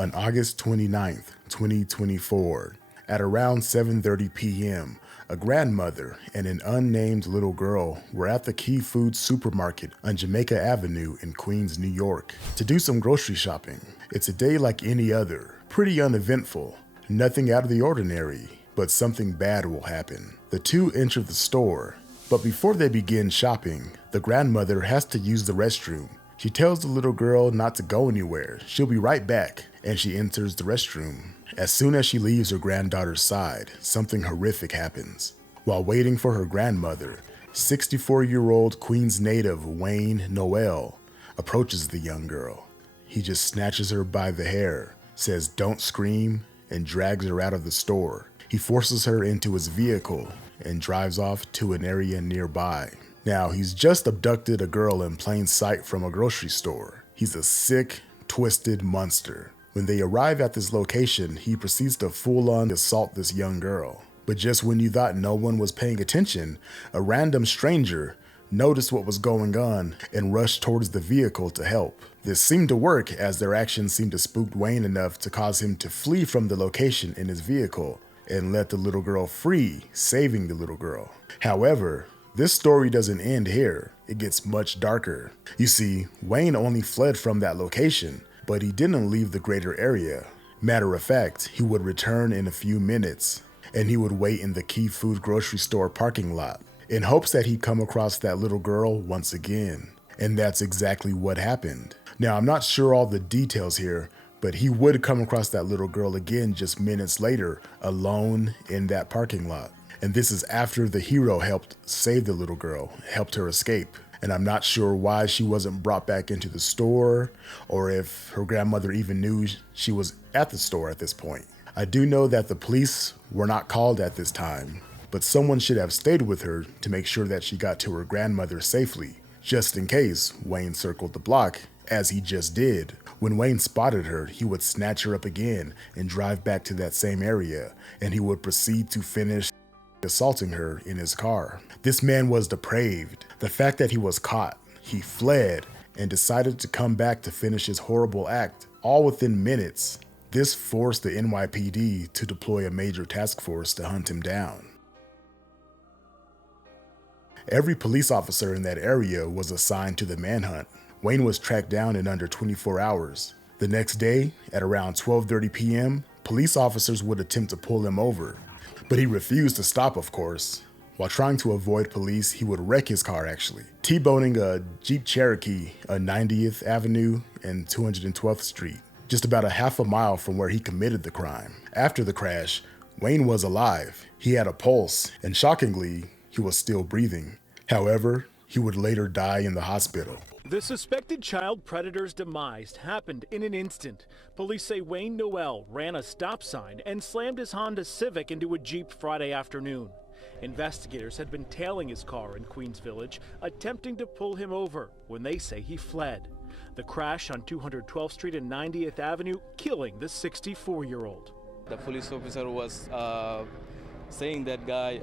On August 29th, 2024, at around 7:30 p.m., a grandmother and an unnamed little girl were at the Key Food supermarket on Jamaica Avenue in Queens, New York, to do some grocery shopping. It's a day like any other, pretty uneventful, nothing out of the ordinary, but something bad will happen. The two enter the store, but before they begin shopping, the grandmother has to use the restroom. She tells the little girl not to go anywhere, she'll be right back, and she enters the restroom. As soon as she leaves her granddaughter's side, something horrific happens. While waiting for her grandmother, 64-year-old Queens native Wayne Noel approaches the young girl. He just snatches her by the hair, says don't scream, and drags her out of the store. He forces her into his vehicle and drives off to an area nearby. Now, he's just abducted a girl in plain sight from a grocery store. He's a sick, twisted monster. When they arrive at this location, he proceeds to full-on assault this young girl. But just when you thought no one was paying attention, a random stranger noticed what was going on and rushed towards the vehicle to help. This seemed to work, as their actions seemed to spook Wayne enough to cause him to flee from the location in his vehicle and let the little girl free, saving the little girl. However, this story doesn't end here. It gets much darker. You see, Wayne only fled from that location, but he didn't leave the greater area. Matter of fact, he would return in a few minutes, and he would wait in the Key Food grocery store parking lot in hopes that he'd come across that little girl once again. And that's exactly what happened. Now, I'm not sure all the details here, but he would come across that little girl again just minutes later, alone in that parking lot. And this is after the hero helped save the little girl, helped her escape. And I'm not sure why she wasn't brought back into the store, or if her grandmother even knew she was at the store at this point. I do know that the police were not called at this time, but someone should have stayed with her to make sure that she got to her grandmother safely, just in case Wayne circled the block, as he just did. When Wayne spotted her, he would snatch her up again and drive back to that same area, and he would proceed to finish assaulting her in his car. This man was depraved. The fact that he was caught, he fled, and decided to come back to finish his horrible act, all within minutes. This forced the NYPD to deploy a major task force to hunt him down. Every police officer in that area was assigned to the manhunt. Wayne was tracked down in under 24 hours. The next day, at around 12:30 p.m., police officers would attempt to pull him over, but he refused to stop, of course. While trying to avoid police, he would wreck his car actually, T-boning a Jeep Cherokee on 90th Avenue and 212th Street, just about a half a mile from where he committed the crime. After the crash, Wayne was alive. He had a pulse, and shockingly, he was still breathing. However, he would later die in the hospital. The suspected child predator's demise happened in an instant. Police say Wayne Noel ran a stop sign and slammed his Honda Civic into a Jeep Friday afternoon. Investigators had been tailing his car in Queens Village, attempting to pull him over when they say he fled. The crash on 212th Street and 90th Avenue, killing the 64-year-old. The police officer was saying that guy,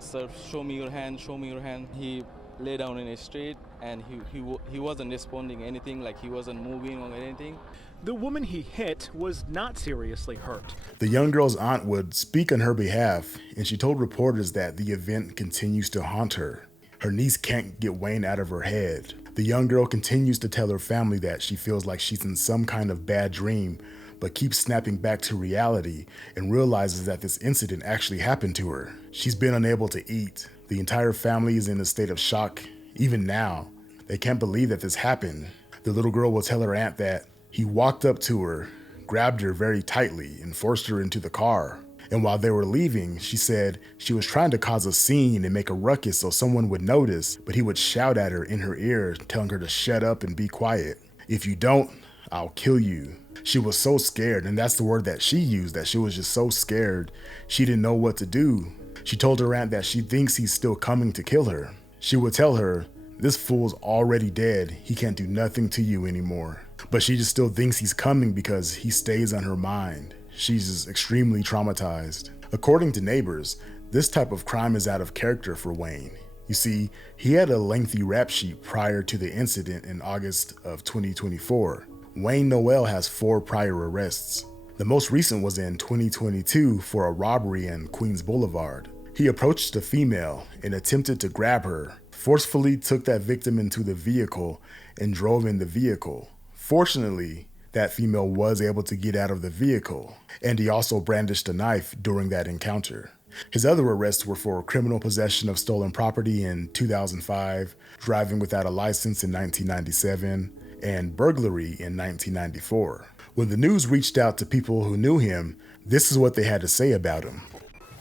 sir, show me your hand, show me your hand. He lay down in the street, and he wasn't responding anything, like he wasn't moving or anything. The woman he hit was not seriously hurt. The young girl's aunt would speak on her behalf, and she told reporters that the event continues to haunt her. Her niece can't get Wayne out of her head. The young girl continues to tell her family that she feels like she's in some kind of bad dream, but keeps snapping back to reality and realizes that this incident actually happened to her. She's been unable to eat. The entire family is in a state of shock. Even now, they can't believe that this happened. The little girl will tell her aunt that he walked up to her, grabbed her very tightly, and forced her into the car. And while they were leaving, she said she was trying to cause a scene and make a ruckus so someone would notice, but he would shout at her in her ear, telling her to shut up and be quiet. If you don't, I'll kill you. She was so scared, and that's the word that she used, that she was just so scared, she didn't know what to do. She told her aunt that she thinks he's still coming to kill her. She would tell her, this fool's already dead, he can't do nothing to you anymore. But she just still thinks he's coming because he stays on her mind. She's just extremely traumatized. According to neighbors, this type of crime is out of character for Wayne. You see, he had a lengthy rap sheet prior to the incident in August of 2024. Wayne Noel has 4 prior arrests. The most recent was in 2022 for a robbery in Queens Boulevard. He approached a female and attempted to grab her, forcefully took that victim into the vehicle and drove in the vehicle. Fortunately, that female was able to get out of the vehicle, and he also brandished a knife during that encounter. His other arrests were for criminal possession of stolen property in 2005, driving without a license in 1997, and burglary in 1994. When the news reached out to people who knew him, this is what they had to say about him.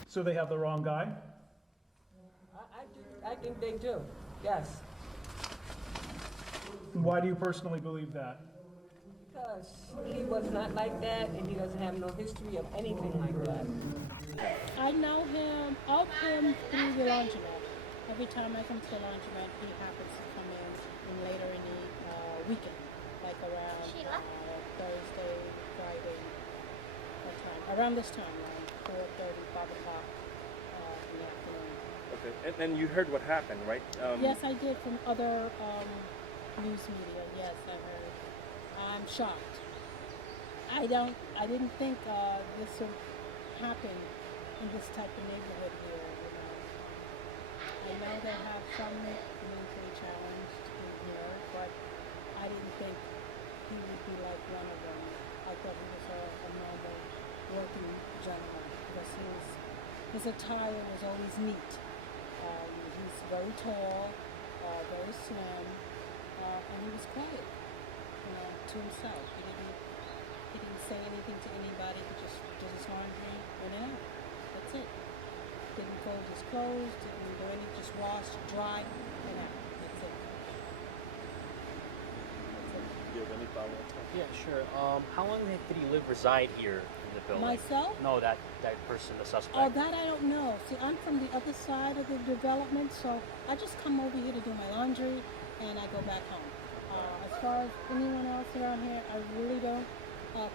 So they have the wrong guy? I think they do, yes. Why do you personally believe that? Because he was not like that, and he doesn't have no history of anything like that. I know him, of him through the laundromat. Every time I come to the laundromat, he happens to come in later in the weekend, like around Thursday, Friday, what time? Around this time, around 4:30, 5 o'clock in the afternoon. Okay, and you heard what happened, right? Yes, I did from other news media. Yes, I heard. I'm shocked. I didn't think this would happen in this type of neighborhood here. I know they have some mentally challenged in here, but I didn't think he would be like one of them. I thought he was a normal working gentleman because his attire was always neat. He's very tall, very slim, and he was quiet, to himself. He didn't say anything to anybody. He just did his laundry, went out. That's it. Didn't fold his clothes, didn't do anything, just wash, dry, went out. That's it. Do you have any follow-up? Yeah, sure. How long did he reside here in the building? Myself? No, that person, the suspect. Oh, that I don't know. See, I'm from the other side of the development, so I just come over here to do my laundry, and I go back home. As far as anyone else around here, I really don't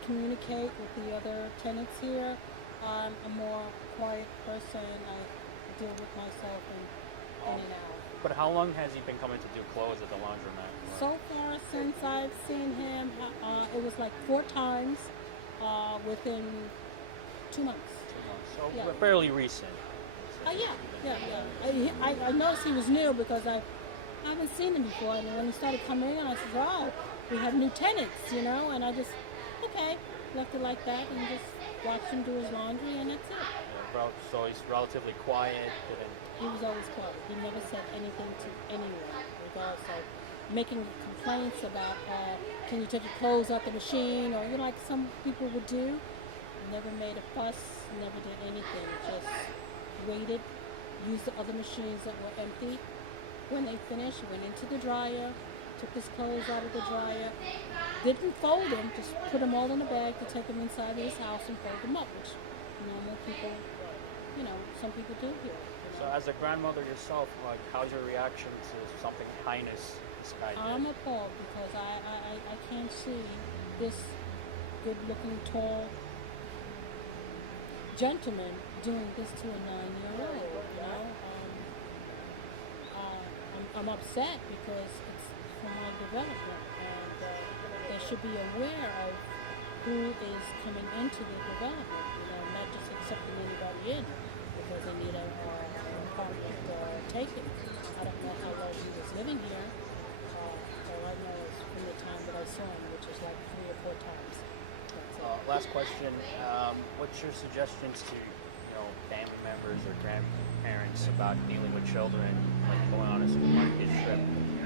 communicate with the other tenants here. I'm a more quiet person. I deal with myself and in and out. But how long has he been coming to do clothes at the laundromat? So far since I've seen him, it was like 4 times within 2 months. 2 months. So Yeah. fairly recent. Yeah. I noticed he was new because I haven't seen him before, and when he started coming in, I said, "Oh, we have new tenants," and I just, okay, left it like that, and just watched him do his laundry, and that's it. So he's relatively quiet. And He was always quiet. He never said anything to anyone, regardless of making complaints about, can you take your clothes out the machine, or like some people would do. Never made a fuss, never did anything, just waited, used the other machines that were empty. When they finished, went into the dryer, took his clothes out of the dryer, didn't fold them, just put them all in a bag to take them inside his house and fold them up, which normal people, some people do here. so as a grandmother yourself, how's your reaction to something heinous this guy did? I'm appalled because I can't see this good-looking, tall gentleman doing this to a 9-year-old, I'm upset because it's from our development, and they should be aware of who is coming into the development, not just accepting anybody in because they need a apartment taken. I don't know how long he was living here. All I know is from the time that I saw him, which is like 3 or 4 times. Last question. What's your suggestions to family members or grandparents about dealing with children, like going on a supermarket trip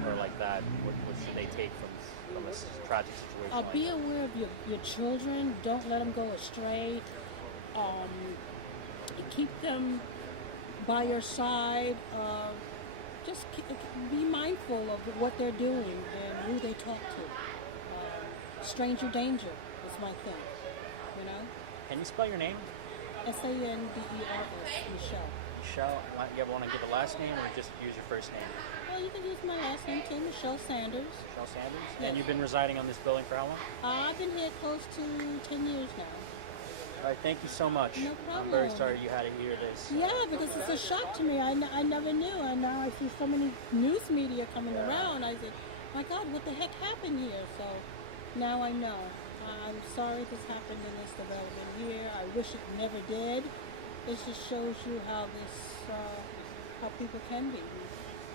or like that? What should they take from this tragic situation? Be aware of your children. Don't let them go astray. Keep them by your side. Just be mindful of what they're doing and who they talk to. Stranger danger is my thing. Can you spell your name? Sanderes, Michelle. Michelle. You ever want to give a last name or just use your first name? Well, you can use my last name too, Michelle Sanders. Michelle Sanders. Yes. And you've been residing on this building for how long? I've been here close to 10 years now. All right, thank you so much. No problem. I'm very sorry you had to hear this. Yeah, because it's a shock to me. I never knew, and now I see so many news media coming around. I said, my God, what the heck happened here? So Now I know. I'm sorry this happened in this development here. I wish it never did. This just shows you how how people can be.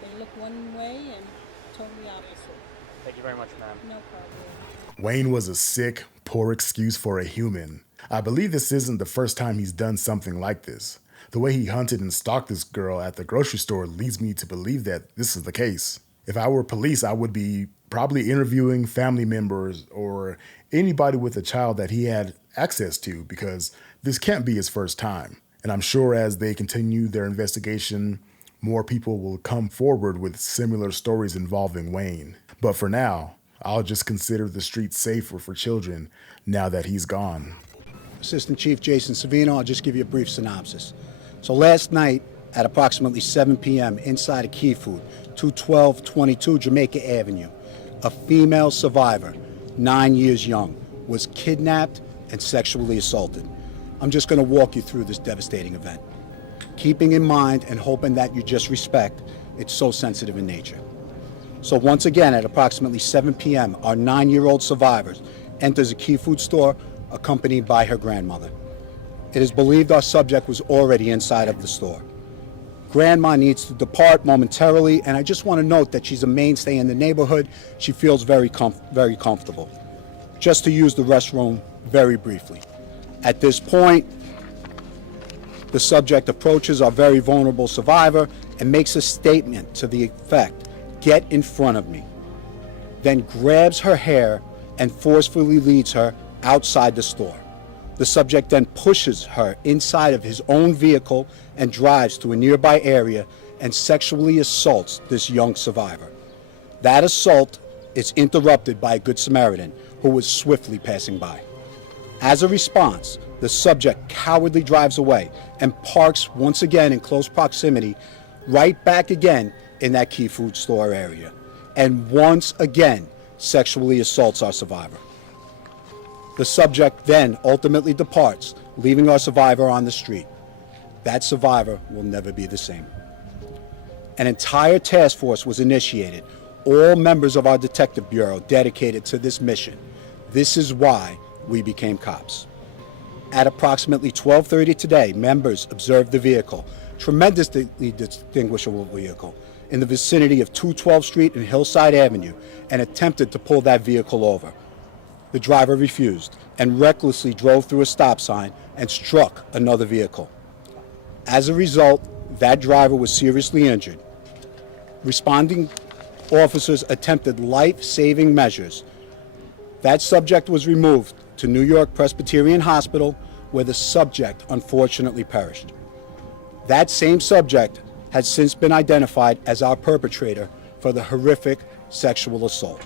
They look one way and totally opposite. Thank you very much, ma'am. No problem. Wayne was a sick, poor excuse for a human. I believe this isn't the first time he's done something like this. The way he hunted and stalked this girl at the grocery store leads me to believe that this is the case. If I were police, I would be probably interviewing family members or anybody with a child that he had access to, because this can't be his first time. And I'm sure as they continue their investigation, more people will come forward with similar stories involving Wayne. But for now, I'll just consider the streets safer for children now that he's gone. Assistant Chief Jason Savino, I'll just give you a brief synopsis. So last night at approximately 7 p.m. inside a Key Food, 21222 Jamaica Avenue, a female survivor, 9 years young, was kidnapped and sexually assaulted. I'm just going to walk you through this devastating event, keeping in mind and hoping that you just respect it's so sensitive in nature. So once again, at approximately 7 p.m., our 9-year-old survivor enters a Key Food store accompanied by her grandmother. It is believed our subject was already inside of the store. Grandma needs to depart momentarily, and I just want to note that she's a mainstay in the neighborhood. She feels very comfortable. Just to use the restroom very briefly. At this point, the subject approaches our very vulnerable survivor and makes a statement to the effect, "Get in front of me," then grabs her hair and forcefully leads her outside the store. The subject then pushes her inside of his own vehicle and drives to a nearby area and sexually assaults this young survivor. That assault is interrupted by a Good Samaritan who was swiftly passing by. As a response, the subject cowardly drives away and parks once again in close proximity, right back again in that Key Food store area, and once again sexually assaults our survivor. The subject then ultimately departs, leaving our survivor on the street. That survivor will never be the same. An entire task force was initiated, all members of our detective bureau dedicated to this mission. This is why we became cops. At approximately 12:30 today, members observed the vehicle, tremendously distinguishable vehicle, in the vicinity of 212th Street and Hillside Avenue, and attempted to pull that vehicle over. The driver refused and recklessly drove through a stop sign and struck another vehicle. As a result, that driver was seriously injured. Responding officers attempted life-saving measures. That subject was removed to New York Presbyterian Hospital, where the subject unfortunately perished. That same subject has since been identified as our perpetrator for the horrific sexual assault.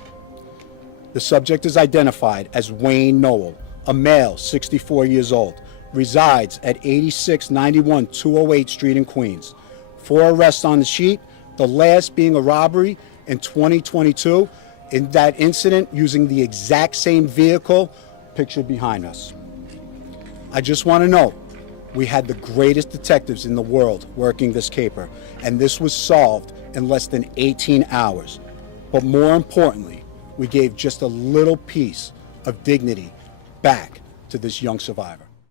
The subject is identified as Wayne Noel, a male, 64 years old, resides at 8691 208th Street in Queens. 4 arrests on the sheet, the last being a robbery in 2022, in that incident using the exact same vehicle pictured behind us. I just want to note, we had the greatest detectives in the world working this caper, and this was solved in less than 18 hours. But more importantly, we gave just a little piece of dignity back to this young survivor.